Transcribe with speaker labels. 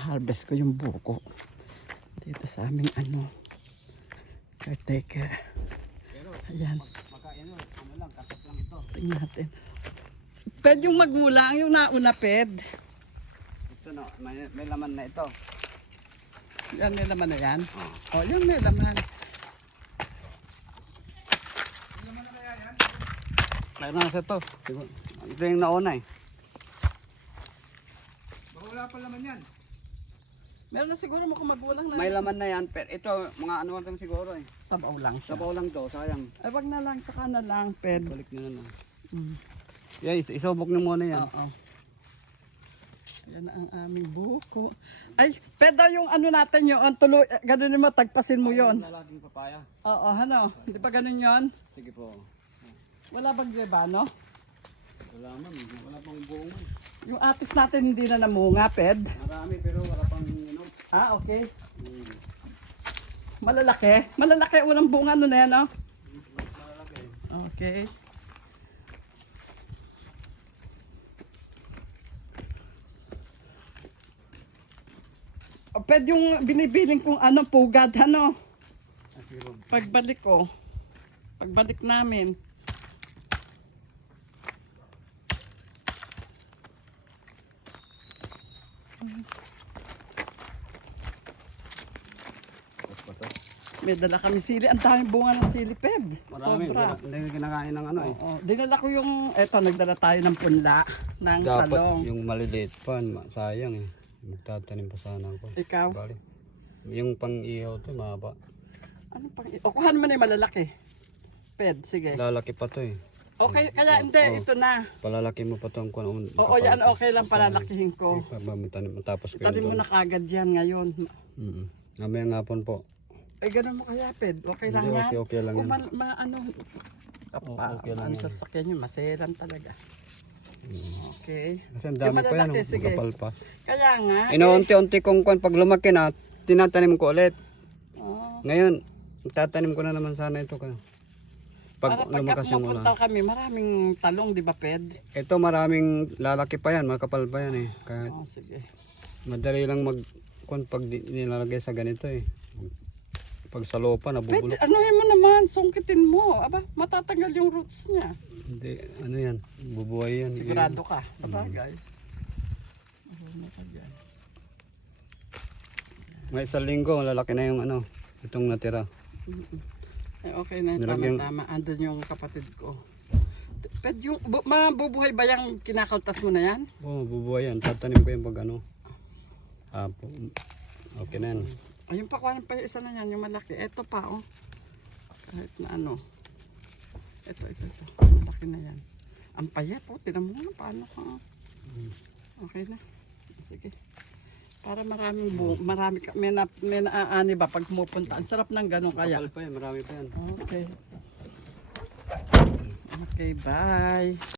Speaker 1: harvest ko yung buko dito sa aming caretaker. Ayan. Tingnan natin. Ped yung magulang, yung nauna ped.
Speaker 2: Ito no, may laman na ito.
Speaker 1: Yan, may laman na yan. Oh, yan may laman.
Speaker 2: Mayroon na sa ito. Ito yung nauna eh.
Speaker 3: Wala pa laman yan.
Speaker 1: Meron na siguro mo kung magulang na.
Speaker 2: May laman na yan, pero ito mga ano lang siguro eh.
Speaker 1: Sabaw lang siya.
Speaker 2: Sabaw lang to, sayang.
Speaker 1: Ay, wag na lang, saka na lang, ped.
Speaker 2: Balik nyo na lang.
Speaker 1: Mm.
Speaker 2: Yeah, isubok nyo muna yan.
Speaker 1: Oo. Yan ang aming buko. Ay, pedo yung natin yun. Tuloy, ganun mo, tagpasin mo yon.
Speaker 2: Lalaking papaya.
Speaker 1: Oo, ano? Di ba ganun yon?
Speaker 2: Sige po.
Speaker 1: Wala bang ba, no?
Speaker 2: Wala man, wala pang buong eh.
Speaker 1: Yung atis natin hindi na namunga, ped.
Speaker 2: Marami pero wala pang inom.
Speaker 1: Ah, okay. Malalaki? Malalaki, walang bunga no na yan, no?
Speaker 2: Malalaki.
Speaker 1: Okay. O, ped yung binibiling kong pugad, ano? Pagbalik ko. Pagbalik namin. May dala kami sili. Ang daming bunga ng sili, ped.
Speaker 2: Marami,
Speaker 1: Sobra.
Speaker 2: hindi kinakain ng ano eh.
Speaker 1: Oo. Dinala ko yung, nagdala tayo ng punla ng
Speaker 2: Dapat
Speaker 1: talong.
Speaker 2: yung maliliit pa, sayang eh. Magtatanim pa sana ako.
Speaker 1: Ikaw?
Speaker 2: Bali. Yung pang-ihaw to, mahaba.
Speaker 1: Ano pang, kuha naman yung malalaki. Ped, sige.
Speaker 2: Lalaki pa to eh.
Speaker 1: Okay, kaya hindi, ito na.
Speaker 2: Palalaki mo pa to ang kuno.
Speaker 1: Oo, yan, okay lang palalakihin ko.
Speaker 2: Tapos ko
Speaker 1: Tanim mo na kagad yan ngayon.
Speaker 2: Mamaya nga po po.
Speaker 1: Ay, ganun mo kaya, Ped. Okay lang
Speaker 2: Hindi,
Speaker 1: yan.
Speaker 2: okay lang
Speaker 1: Kung
Speaker 2: yan. Okay lang
Speaker 1: sa
Speaker 2: yan.
Speaker 1: sasakyan yun, maselan talaga. Okay.
Speaker 2: Kasi ang dami
Speaker 1: Yung
Speaker 2: pa yan,
Speaker 1: malalaki, sige.
Speaker 2: kapal pa.
Speaker 1: Kaya nga.
Speaker 2: Inuunti-unti kong pag lumaki na, tinatanim ko ulit.
Speaker 1: Oh,
Speaker 2: Ngayon, tatanim ko na naman sana ito. Pag
Speaker 1: para
Speaker 2: lumakas
Speaker 1: pagka
Speaker 2: yung
Speaker 1: pumunta
Speaker 2: ulan.
Speaker 1: kami, maraming talong, di ba, Ped?
Speaker 2: Ito maraming lalaki pa yan, makapal pa yan eh. Kaya
Speaker 1: Oh, sige.
Speaker 2: madali lang pag nilalagay sa ganito eh. Pag sa lupa,
Speaker 1: Ped,
Speaker 2: nabubulok.
Speaker 1: anuhin mo naman, sungkitin mo. Aba, matatanggal yung roots niya.
Speaker 2: Hindi, ano yan, bubuhay yan.
Speaker 1: Sigurado ka, sa bagay. Ano ka dyan?
Speaker 2: May isang linggo, lalaki na yung itong natira.
Speaker 1: Ay, okay na,
Speaker 2: Nilagyan-
Speaker 1: tama-tama. Andun yung kapatid ko. Ped, yung, mabubuhay ba yung kinakaltas mo na yan?
Speaker 2: Oo, bubuhay yan. Tatanim ko yung pag okay na yan.
Speaker 1: Ayun pa, kuha pa yung isa na yan, yung malaki. Ito pa, oh. Kahit na ano. Ito. Malaki na yan. Ang payat, oh. Tinan mo nga, paano ka. Okay na. Sige. Para may naaani ba pag pumupunta. Ang sarap ng ganun kaya.
Speaker 2: Kapal pa yan, marami pa yan.
Speaker 1: Okay. Okay, bye.